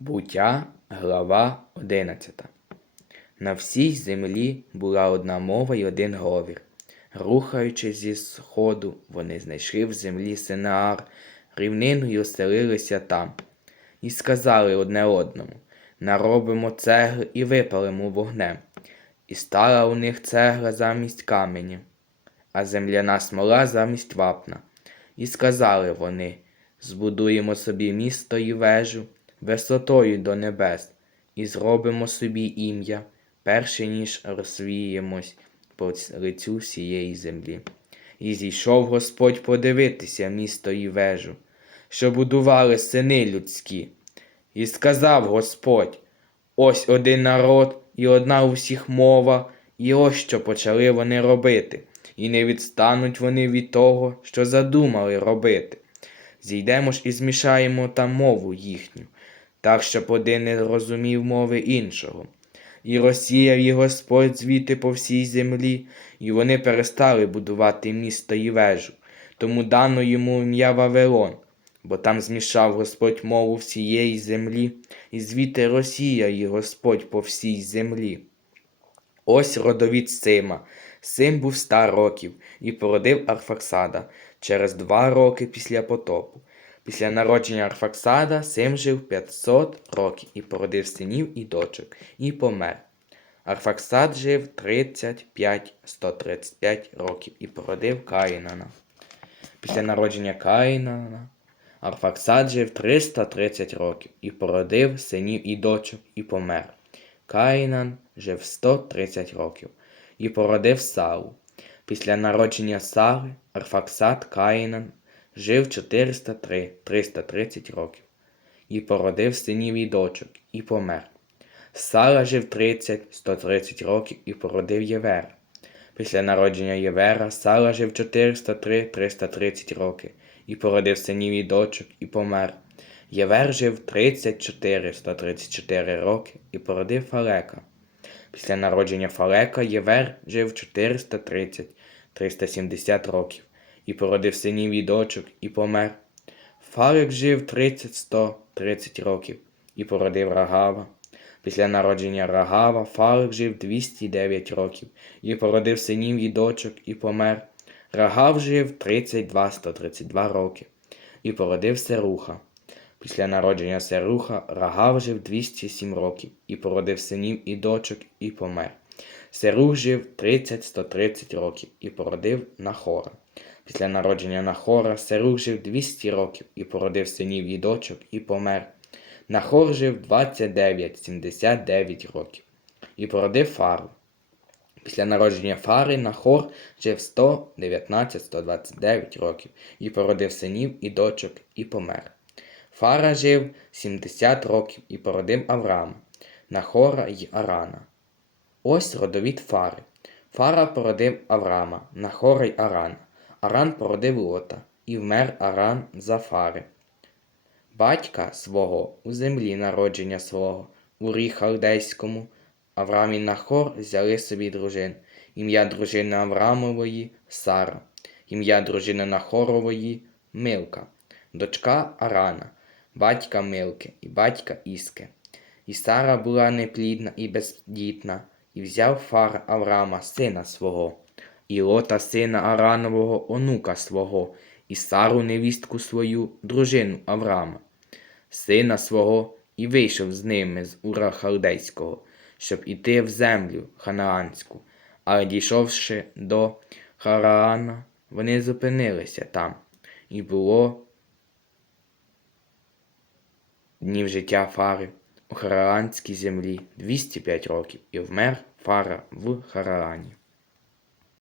Буття, глава 11. На всій землі була одна мова й один говір. Рухаючись зі сходу, вони знайшли в землі Синаар, рівнину й оселилися там. І сказали одне одному наробимо цегли і випалимо вогнем. І стала у них цегла замість каменя, а земляна смола замість вапна. І сказали вони збудуємо собі місто і вежу висотою до небес, і зробимо собі ім'я, перше ніж розвіємось по лицю всієї землі. І зійшов Господь подивитися місто і вежу, що будували сини людські. І сказав Господь: ось один народ і одна у всіх мова, і ось що почали вони робити, і не відстануть вони від того, що задумали робити. Зійдемо ж і змішаємо там мову їхню, так щоб один не розумів мови іншого. І розсіяв їх Господь звідти по всій землі, і вони перестали будувати місто і вежу, тому дано йому ім'я Вавилон, бо там змішав Господь мову всієї землі, і звідти розсіяв їх Господь по всій землі. Ось родовід Сима. Сим був ста років і породив Арфаксада через два роки після потопу. Після народження Арфаксада Сим жив 500 років і породив синів і дочок, і помер. Арфаксад жив 35-135 років і породив Каїнана. Після народження Каїнана Арфаксад жив 330 років і породив синів і дочок, і помер. Каїнан жив 130 років і породив Саву. Після народження Сави Арфаксад Каїнан жив 403 330 років і породив синів і дочок, і помер. Сала жив 30-130 років і породив Євера. Після народження Євера Сала жив 403-330 років і породив синів і дочок, і помер. Євер жив 34-134 роки і породив Фалека. Після народження Фалека Євер жив 430-370 років і породив синів і дочок, і помер. Фалек жив 30-130 років і породив Рагава. Після народження Рагава Фалек жив 209 років і породив синів і дочок, і помер. Рагав жив 32-132 роки і породив Серуха. Після народження Серуха Рагав жив 207 років і породив синів і дочок, і помер. Серух жив 30-130 років і породив Нахора. Після народження Нахора Серух жив 200 років і породив синів і дочок, і помер. Нахор жив 29-79 років і породив Фару. Після народження Фари Нахор жив 119-129 років і породив синів і дочок, і помер. Фара жив 70 років і породив Авраама, Нахора й Арана. Ось родовід Фари. Фара породив Авраама, Нахора й Арана. Аран породив Лота, і вмер Аран за Фари. Батька свого у землі народження свого, у рі халдейському, Авраам і Нахор взяли собі дружин. Ім'я дружини Авраамової Сара, ім'я дружини Нахорової Милка, дочка Арана, батька Милки і батька Іски. І Сара була неплідна і бездітна, і взяв фар Авраама сина свого, і лота сина Аранового онука свого, і Сару невістку свою, дружину Авраама, сина свого, і вийшов з ними з Ура Халдейського, щоб іти в землю ханаанську. Але дійшовши до Хараана, вони зупинилися там, і було днів життя Фари у Хараанській землі 205 років, і вмер Фара в Хараані.